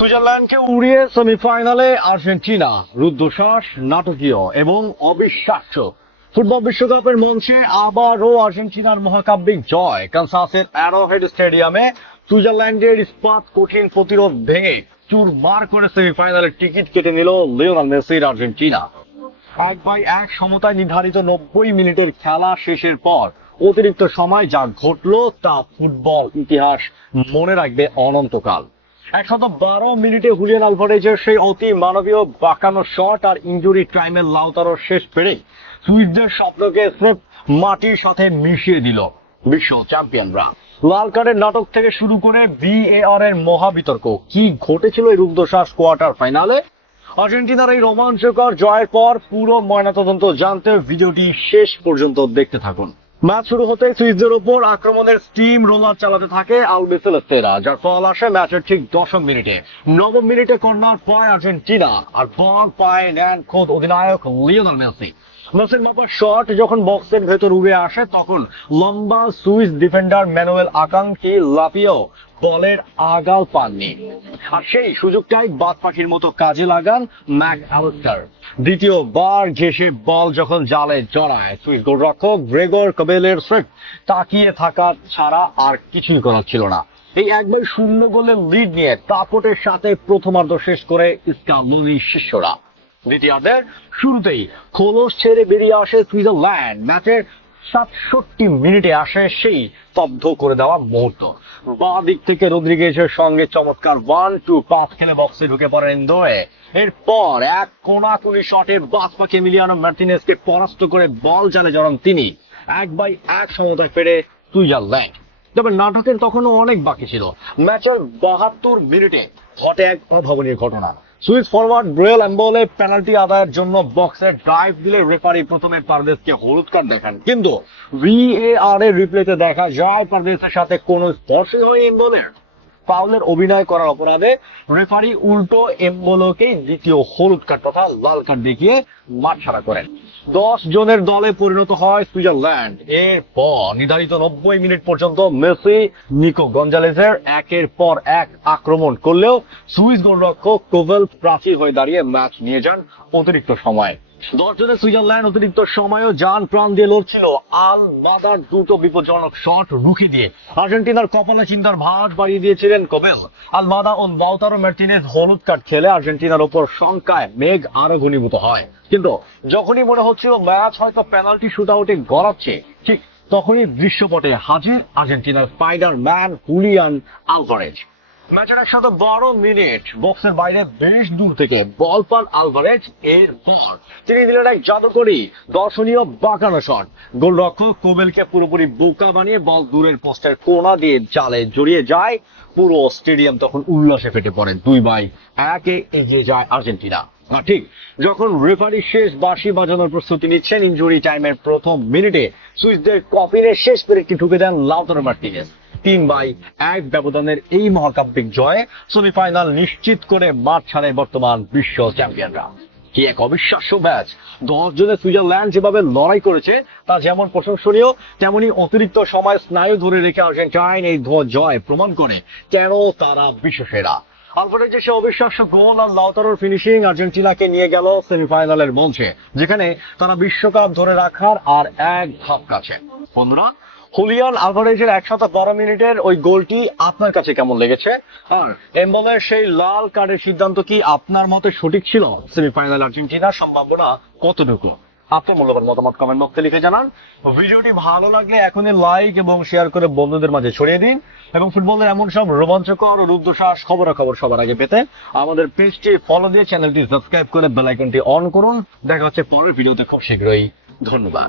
সুইজারল্যান্ডকে উড়িয়ে সেমিফাইনালে আর্জেন্টিনা, রুদ্ধশ্বাস, নাটকীয় এবং অবিশ্বাস্য। ফুটবল বিশ্বকাপের মঞ্চে আবারও আর্জেন্টিনার মহাকাব্যিক জয়। কানসাসের অ্যারোহেড স্টেডিয়ামে সুইজারল্যান্ডের ইস্পাত কঠিন প্রতিরোধ ভেঙে চুরমার করে সেমিফাইনালের টিকিট কেটে নিল লিওনেল মেসির আর্জেন্টিনা। 1-1 সমতায় নির্ধারিত 90 মিনিটের খেলা শেষের পর অতিরিক্ত সময় যা ঘটল তা ফুটবল ইতিহাস মনে রাখবে অনন্তকাল। 112 মিনিটে হুলিয়ান আলভারেজের সেই অতি মানবীয় বাঁকানো শট আর ইনজুরি টাইমের লাউতারো শেষ পেরে সুইসদের স্বপ্নকে স্রেফ মাটির সাথে মিশিয়ে দিল বিশ্ব চ্যাম্পিয়নরা। লাল কার্ডের নাটক থেকে শুরু করে ভিএআর এর মহাবিতর্ক, কি ঘটেছিল এই রুদ্ধশ্বাস কোয়ার্টার ফাইনালে? আর্জেন্টিনার এই রোমাঞ্চকর জয়ের পর পুরো ময়নাতদন্ত জানতে ভিডিওটি শেষ পর্যন্ত দেখতে থাকুন। ম্যাচ শুরু হতে সুইসদের উপর আক্রমণের স্টিম রোলার চালাতে থাকে আলবিসেলেস্তেরা, যার ফল আসে ম্যাচের ঠিক 10 মিনিটে। 9 মিনিটে কর্নার পায় আর্জেন্টিনা আর বল পায় নেন খোদ অধিনায়ক লিওনেল মেসি। মেসির মাপা শট যখন বক্সের ভেতর উড়ে আসে তখন লম্বা সুইস ডিফেন্ডার ম্যানুয়েল আকাঙ্ক্ষী লাফিয়েও বলের আগাল পাননি, আর সেই সুযোগটাই বাদ পাখির মতো কাজে লাগান ম্যাক অ্যালিস্টার। দ্বিতীয়বার ঘেঁষে বল যখন জালে জড়ায়, সুইস গোলরক্ষক গ্রেগর কবেলের স্রেফ তাকিয়ে থাকা ছাড়া আর কিছুই করার ছিল না। এই 1-0 গোলের লিড নিয়ে দাপটের সাথে প্রথমার্ধ শেষ করে স্কালোনি শিষ্যরা। দ্বিতীয়ার্ধের শুরুতেই খোলস ছেড়ে বেরিয়ে আসে সুইজারল্যান্ড। ম্যাচের 67 মিনিটে আসে সেই স্তব্ধ করে দেওয়া মুহূর্ত। বাঁ দিক থেকে রদ্রিগেজের সঙ্গে চমৎকার 1-2 পাস খেলে বক্সে ঢুকে পড়েন এন্দোয়ে। এরপর এক কোনাকুনি শটে বাস পাখি এমিলিয়ানো মার্টিনেজকে পরাস্ত করে বল জালে জড়ান তিনি। 1-1 সমতায় ফেরে সুইজারল্যান্ড। তবে নাটকের তখনও অনেক বাকি ছিল। ম্যাচের 72 মিনিটে ঘটে এক অভাবনীয় ঘটনা। সুইস ফরওয়ার্ড ব্রেল এম্বলে পেনাল্টি আদায়ের জন্য বক্সের ড্রাইভ দিলে রেফারি প্রথমে পারভেজকে হলুদ কার্ড দেখান, কিন্তু ভিএআর এর রিপ্লেতে দেখা যায় পারভেজের সাথে কোনো স্পর্শই হয়নি এম্বলের। ফাউলের অভিনয় করার অপরাধে রেফারি উল্টো এম্বলোকে দ্বিতীয় হলুদ কার্ড তথা লাল কার্ড দেখিয়ে মাঠ ছাড়া করেন। 10 জনের দলে পরিণত হয় সুইজারল্যান্ড। এরপর নির্ধারিত 90 মিনিট পর্যন্ত মেসি, নিকো গঞ্জালেজের একের পর এক আক্রমণ করলেও সুইস গোলরক্ষক কোভেল প্রাচীর হয়ে দাঁড়িয়ে ম্যাচ নিয়ে যান অতিরিক্ত সময়। 10 জনের সুইজারল্যান্ড অতিরিক্ত সময়ও জান প্রাণ দিয়ে লড়ছিল। আলমাদার দুটো বিপজ্জনক শট রুখে দিয়ে আর্জেন্টিনার কপালে চিন্তার ভাঁজ বাড়িয়ে দিয়েছিলেন কোবেল। আলমাদা ও লাউতারো মার্টিনেজ হলুদ কার্ড খেলে আর্জেন্টিনার ওপর শঙ্কায় মেঘ আরো ঘনীভূত হয়। কিন্তু যখনই মনে হচ্ছিল ম্যাচ হয়তো পেনাল্টি শুটআউটে গড়াচ্ছে, ঠিক তখনই দৃশ্যপটে হাজির আর্জেন্টিনার স্পাইডার ম্যান হুলিয়ান আলভারেজ। ম্যাচের 112 মিনিট বক্সের বাইরে বেশ দূর থেকে বল পান আলভারেজ। এরপর তিনি দিলেন এক জাদুকরী দর্শনীয় বাঁকানো শট। গোলরক্ষক কোবেলকে পুরোপুরি বোকা বানিয়ে বল দূরের পোস্টের কোণা দিয়ে জালে জড়িয়ে যায়। পুরো স্টেডিয়াম তখন উল্লাসে ফেটে পড়ে। 2-1 এগিয়ে যায় আর্জেন্টিনা। আর ঠিক যখন রেফারি শেষ বাঁশি বাজানোর প্রস্তুতি নিচ্ছেন, ইনজুরি টাইমের প্রথম মিনিটে সুইসদের কফিনে শেষ পেরেকটি ঢুকে দেন লাউতারো মার্টিনেজ। 3-1 ব্যবধানের এই মহাকাব্যিক জয়ে সেমিফাইনাল নিশ্চিত করে মাঠ ছাড়ে বর্তমান বিশ্ব চ্যাম্পিয়নরা। কি এক অবিশ্বাস্য ম্যাচ! 10 জনের সুইজারল্যান্ড যেভাবে লড়াই করেছে তা যেমন প্রশংসনীয়, তেমনি অতিরিক্ত সময় স্নায়ু ধরে রেখে আর্জেন্টাইন এই জয় প্রমাণ করে কেন তারা বিশ্বসেরা। আলভারেজের সে অবিশ্বাস্য গোল আর লাউতারোর ফিনিশিং আর্জেন্টিনাকে নিয়ে গেল সেমিফাইনালের মঞ্চে, যেখানে তারা বিশ্বকাপ ধরে রাখার আর এক ধাপ কাছে। বন্ধুরা, হুলিয়ান আলভারেজের 112 মিনিটের ওই গোলটি আপনার কাছে কেমন লেগেছে? আর এমবলের সেই লাল কার্ডের সিদ্ধান্ত কি আপনার মতে সঠিক ছিল? সেমিফাইনাল আর্জেন্টিনার সম্ভাবনা কতটুকু? আপনার মূল্যবান মতামত কমেন্ট বক্সে লিখে জানান। ভিডিওটি ভালো লাগলে এখনই লাইক এবং শেয়ার করে বন্ধুদের মাঝে ছড়িয়ে দিন। এবং ফুটবলের এমন সব রোমাঞ্চকর ও রুদ্ধশ্বাস খবরাখবর সবার আগে পেতে আমাদের পেজটি ফলো দিয়ে চ্যানেলটি সাবস্ক্রাইব করে বেল আইকনটি অন করুন। দেখা হচ্ছে পরের ভিডিওতে খুব শীঘ্রই। ধন্যবাদ।